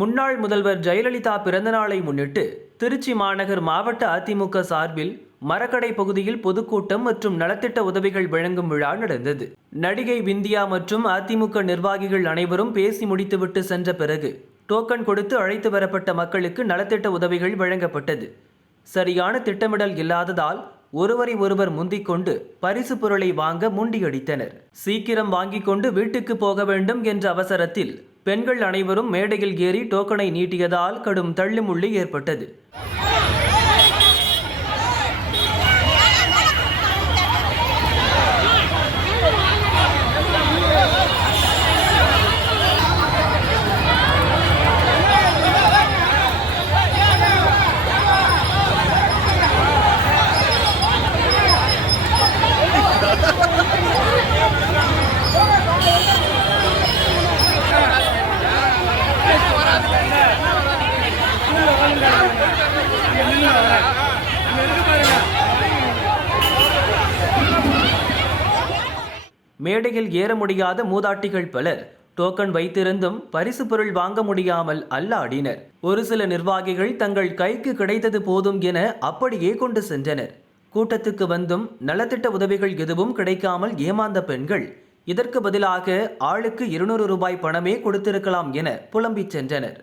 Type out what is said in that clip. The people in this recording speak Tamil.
முன்னாள் முதல்வர் ஜெயலலிதா பிறந்தநாளை முன்னிட்டு திருச்சி மாநகர் மாவட்ட அதிமுக சார்பில் மரக்கடை பகுதியில் பொதுக்கூட்டம் மற்றும் நலத்திட்ட உதவிகள் வழங்கும் விழா நடந்தது. நடிகை விந்தியா மற்றும் அதிமுக நிர்வாகிகள் அனைவரும் பேசி முடித்துவிட்டு சென்ற பிறகு டோக்கன் கொடுத்து அழைத்து வரப்பட்ட மக்களுக்கு நலத்திட்ட உதவிகள் வழங்கப்பட்டது. சரியான திட்டமிடல் இல்லாததால் ஒருவரை ஒருவர் முந்திக் கொண்டு பரிசு பொருளை வாங்க முண்டியடித்தனர். சீக்கிரம் வாங்கிக் கொண்டு வீட்டுக்கு போக வேண்டும் என்ற அவசரத்தில் பெண்கள் அனைவரும் மேடையில் ஏறி டோக்கனை நீட்டியதால் கடும் தள்ளுமுள்ளி ஏற்பட்டது. மேடையில் ஏற முடியாத மூதாட்டிகள் பலர் டோக்கன் வைத்திருந்தும் பரிசு பொருள் வாங்க முடியாமல் அல்லாடினர். ஒரு சில நிர்வாகிகள் தங்கள் கைக்கு கிடைத்தது போதும் என அப்படியே கொண்டு சென்றனர். கூட்டத்துக்கு வந்தும் நலத்திட்ட உதவிகள் எதுவும் கிடைக்காமல் ஏமாந்த பெண்கள் இதற்கு பதிலாக ஆளுக்கு இருநூறு ரூபாய் பணமே கொடுத்திருக்கலாம் என புலம்பிச் சென்றனர்.